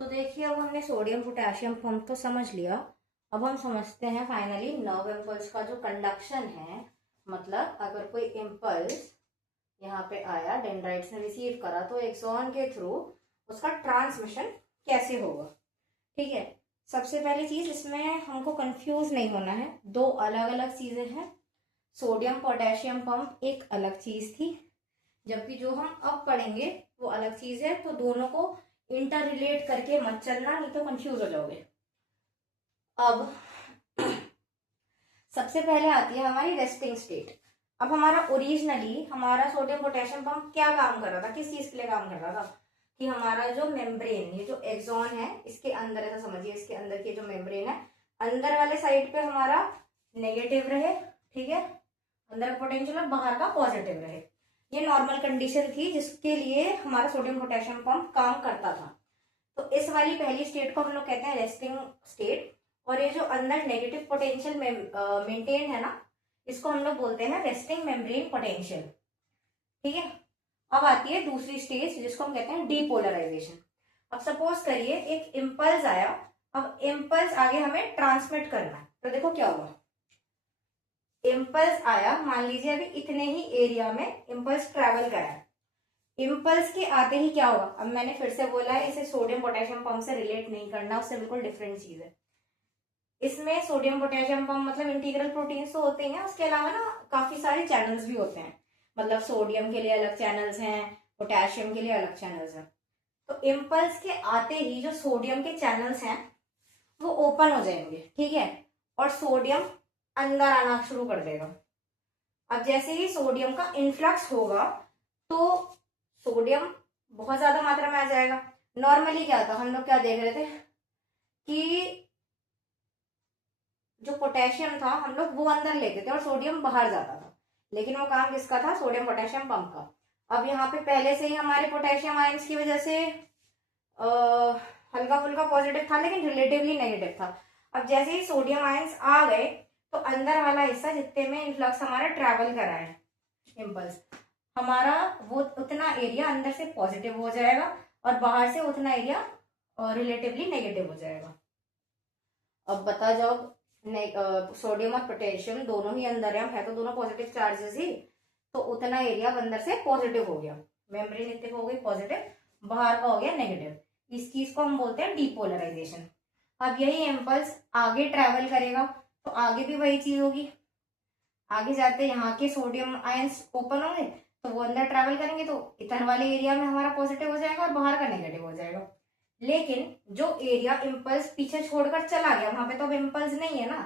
तो देखिए, अब हमने सोडियम पोटेशियम पंप तो समझ लिया। अब हम समझते हैं फाइनली नर्व इम्पल्स का जो कंडक्शन है। मतलब अगर कोई इम्पल्स यहाँ पे आया, डेंड्राइट्स ने रिसीव करा, तो एक्सॉन के थ्रू उसका ट्रांसमिशन कैसे होगा। ठीक है। सबसे पहली चीज, इसमें हमको कंफ्यूज नहीं होना है, दो अलग अलग चीजें हैं। सोडियम पोटेशियम पंप एक अलग चीज थी, जबकि जो हम अब पढ़ेंगे वो अलग चीज है। तो दोनों को इंटर रिलेट करके मत चलना, नहीं तो कंफ्यूज हो जाओगे। अब सबसे पहले आती है हमारी रेस्टिंग स्टेट। अब हमारा ओरिजिनली हमारा सोडियम पोटेशियम पंप क्या काम कर रहा था, किस चीज के लिए काम कर रहा था कि हमारा जो मेम्ब्रेन, ये जो एक्सॉन है, इसके अंदर, ऐसा समझिए इसके अंदर की जो मेम्ब्रेन है, अंदर वाले साइड पे हमारा नेगेटिव रहे। ठीक है। अंदर का पोटेंशियल और बाहर का पॉजिटिव रहे। ये नॉर्मल कंडीशन थी जिसके लिए हमारा सोडियम पोटेशियम पंप काम करता था। तो इस वाली पहली स्टेट को हम लोग कहते हैं रेस्टिंग स्टेट। और ये जो अंदर नेगेटिव पोटेंशियल मेंटेन है ना, इसको हम लोग बोलते हैं रेस्टिंग मेम्ब्रेन पोटेंशियल। ठीक है। अब आती है दूसरी स्टेज जिसको हम कहते हैं डीपोलराइजेशन। अब सपोज करिए एक इम्पल्स आया। अब इम्पल्स आगे हमें ट्रांसमिट करना है, तो देखो क्या हुआ। इम्पल्स आया, मान लीजिए अभी इतने ही एरिया में इम्पल्स ट्रेवल करा है। इम्पल्स के आते ही क्या होगा, अब मैंने फिर से बोला है इसे सोडियम पोटेशियम पंप से रिलेट नहीं करना, उससे बिल्कुल डिफरेंट चीज है। इसमें सोडियम पोटेशियम पंप मतलब इंटीग्रल प्रोटीन्स तो होते हैं, उसके अलावा ना काफी सारे चैनल्स भी होते हैं। मतलब सोडियम के लिए अलग चैनल्स हैं, पोटेशियम के लिए अलग चैनल्स हैं। तो इम्पल्स के आते ही जो सोडियम के चैनल्स हैं वो ओपन हो जाएंगे। ठीक है। और सोडियम अंदर आना शुरू कर देगा। अब जैसे ही सोडियम का इन्फ्लक्स होगा तो सोडियम बहुत ज्यादा मात्रा में आ जाएगा। नॉर्मली क्या था, हम लोग क्या देख रहे थे कि जो पोटेशियम था हम लोग वो अंदर लेते थे और सोडियम बाहर जाता था। लेकिन वो काम किसका था, सोडियम पोटेशियम पंप का। अब यहाँ पे पहले से ही हमारे पोटेशियम आयंस की वजह से हल्का फुल्का पॉजिटिव था, लेकिन रिलेटिवली नेगेटिव था। अब जैसे ही सोडियम आयंस आ गए तो अंदर वाला हिस्सा जितने में इन्फ्लक्स हमारा ट्रैवल करा है इम्पल्स, हमारा वो उतना एरिया अंदर से पॉजिटिव हो जाएगा और बाहर से उतना एरिया रिलेटिवली नेगेटिव हो जाएगा। अब बता जाओ, सोडियम और पोटेशियम दोनों ही अंदर है तो दोनों पॉजिटिव चार्जेस ही, तो उतना एरिया अंदर से पॉजिटिव हो गया। मेम्ब्रेन इतने हो गई पॉजिटिव, बाहर का हो गया नेगेटिव। इस चीज को हम बोलते हैं डीपोलराइजेशन। अब यही इम्पल्स आगे ट्रेवल करेगा तो आगे भी वही चीज होगी। आगे जाते यहाँ के सोडियम आयंस ओपन होंगे तो वो अंदर ट्रेवल करेंगे, तो इधर वाले एरिया में हमारा पॉजिटिव हो जाएगा और बाहर का नेगेटिव हो जाएगा। लेकिन जो एरिया इम्पल्स पीछे छोड़कर चला गया, वहां पे तो अब इम्पल्स नहीं है ना।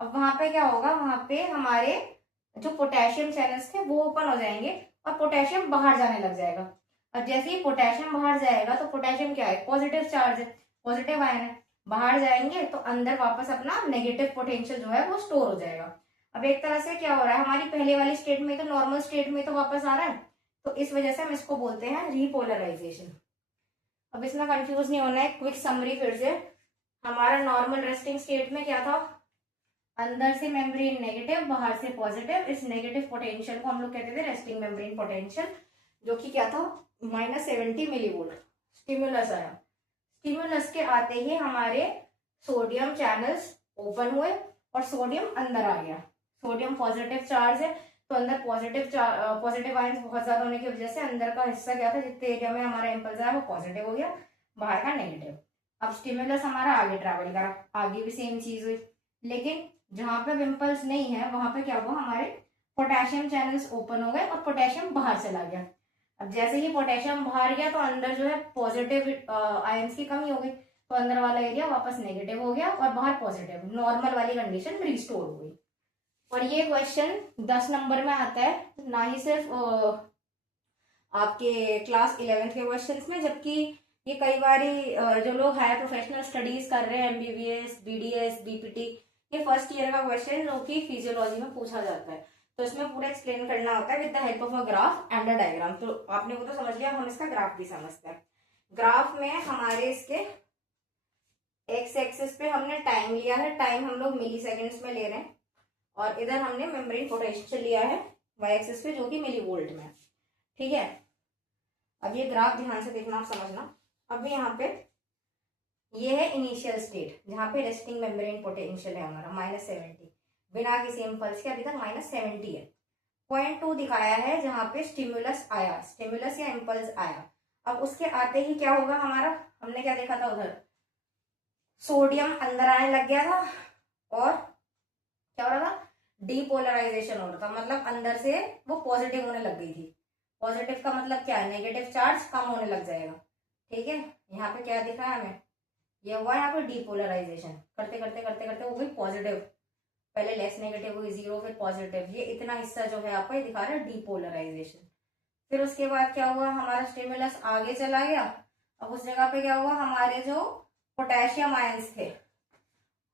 अब वहां पे क्या होगा, वहां पे हमारे जो पोटेशियम चैनल्स थे वो ओपन हो जाएंगे और पोटेशियम बाहर जाने लग जाएगा। अब जैसे ही पोटेशियम बाहर जाएगा तो पोटेशियम क्या है, पॉजिटिव चार्ज है, पॉजिटिव आयन है। बाहर जाएंगे तो अंदर वापस अपना नेगेटिव पोटेंशियल जो है वो स्टोर हो जाएगा। अब एक तरह से क्या हो रहा है, हमारी पहले वाली स्टेट में तो नॉर्मल स्टेट में तो वापस आ रहा है, तो इस वजह से हम इसको बोलते हैं रीपोलराइजेशन। अब इसमें कंफ्यूज नहीं होना है, क्विक समरी फिर से। हमारा नॉर्मल रेस्टिंग स्टेट में क्या था, अंदर से मेम्ब्रेन नेगेटिव, बाहर से पॉजिटिव। इस नेगेटिव पोटेंशियल को हम लोग कहते थे रेस्टिंग मेम्ब्रेन पोटेंशियल, जो कि क्या था, -70 मिलीवोल्ट। स्टिमुलस आया, स्टिमुलस के आते ही हमारे सोडियम चैनल्स ओपन हुए और सोडियम अंदर आ गया। सोडियम पॉजिटिव चार्ज है तो अंदर पॉजिटिव आयंस बहुत ज्यादा होने की वजह से अंदर का हिस्सा क्या था, जितने एरिया में हमारा इम्पल्स आया वो पॉजिटिव हो गया, बाहर का नेगेटिव। अब स्टिमुलस हमारा आगे ट्रैवल करा, आगे भी सेम चीज हुई। लेकिन जहां पे इम्पल्स नहीं है वहां पे क्या हुआ, हमारे पोटेशियम चैनल्स ओपन हो गए और पोटेशियम बाहर चला गया। अब जैसे ही पोटेशियम बाहर गया तो अंदर जो है पॉजिटिव आयंस की कमी हो गई, तो अंदर वाला एरिया वापस नेगेटिव हो गया और बाहर पॉजिटिव, नॉर्मल वाली कंडीशन रिस्टोर हो गई। और ये क्वेश्चन 10 नंबर में आता है, ना ही सिर्फ आपके क्लास 11th के क्वेश्चंस में, जबकि ये कई बार जो लोग हायर प्रोफेशनल स्टडीज कर रहे हैं, एमबीबीएस, बीडीएस, बीपीटी, ये फर्स्ट ईयर का क्वेश्चन जो कि फिजियोलॉजी में पूछा जाता है। तो इसमें पूरा एक्सप्लेन करना होता है with the help of a graph and a diagram. तो आपने वो तो समझ लिया, हम इसका ग्राफ भी समझते हैं। ग्राफ में हमारे इसके एक्स एक्सिस पे हमने टाइम लिया है, टाइम हम लोग मिली सेकेंड्स में ले रहे हैं, और इधर हमने मेम्ब्रेन पोटेंशियल लिया है वाई एक्सिस पे, जो कि मिली वोल्ट में। ठीक है। अब ये ग्राफ ध्यान से देखना, आप समझना। अब यहाँ पे ये है इनिशियल स्टेट जहाँ पे रेस्टिंग मेम्ब्रेन पोटेंशियल है हमारा -70, बिना किसी इम्पल्स के अभी तक -70 है। पॉइंट 2 दिखाया है जहाँ पे स्टिमुलस आया, स्टिमुलस या इम्पल्स आया। अब उसके आते ही क्या होगा हमारा, हमने क्या देखा था उधर, सोडियम अंदर आने लग गया था और क्या हो रहा था, डीपोलराइजेशन हो रहा था, मतलब अंदर से वो पॉजिटिव होने लग गई थी। पॉजिटिव का मतलब क्या है, नेगेटिव चार्ज कम होने लग जाएगा। ठीक है, यहाँ पे क्या दिख रहा है हमें, ये हुआ यहाँ पे डीपोलराइजेशन, करते करते करते करते हो गई पॉजिटिव, पहले लेस नेगेटिव हुई 0 फिर पॉजिटिव, ये इतना हिस्सा जो है आपको ये दिखा रहा है डीपोलराइजेशन। फिर उसके बाद क्या हुआ, हमारा स्टिमुलस आगे चला गया। अब उस जगह पे क्या हुआ, हमारे जो पोटेशियम आयंस थे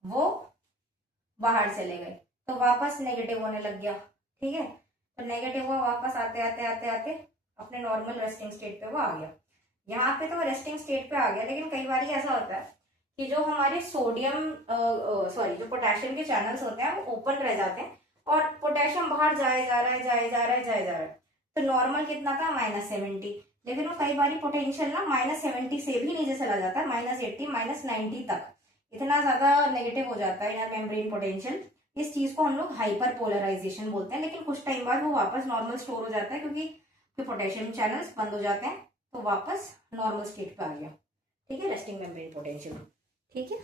वो बाहर चले गए, तो वापस नेगेटिव होने लग गया। ठीक है, तो नेगेटिव हुआ, वापस आते आते आते आते अपने नॉर्मल रेस्टिंग स्टेट पे वो आ गया। यहाँ पे तो रेस्टिंग स्टेट पे आ गया, लेकिन कई बार ऐसा होता है कि जो हमारे सोडियम जो पोटेशियम के चैनल्स होते हैं वो ओपन रह जाते हैं और पोटेशियम बाहर जाए जा रहा है, जाए जा रहा है, जाए जा रहा है। तो नॉर्मल कितना था -70, लेकिन वो कई बार पोटेंशियल ना -70 से भी नीचे चला जाता है, -80 -90 तक, इतना ज्यादा नेगेटिव हो जाता है इनर मेम्ब्रेन पोटेंशियल। इस चीज को हम लोग हाइपर पोलराइजेशन बोलते हैं, लेकिन कुछ टाइम बाद वो वापस नॉर्मल स्टोर हो जाता है क्योंकि पोटेशियम चैनल्स बंद हो जाते हैं, तो वापस नॉर्मल स्टेट पे आ गया। ठीक है, रेस्टिंग मेम्ब्रेन पोटेंशियल। ठीक है।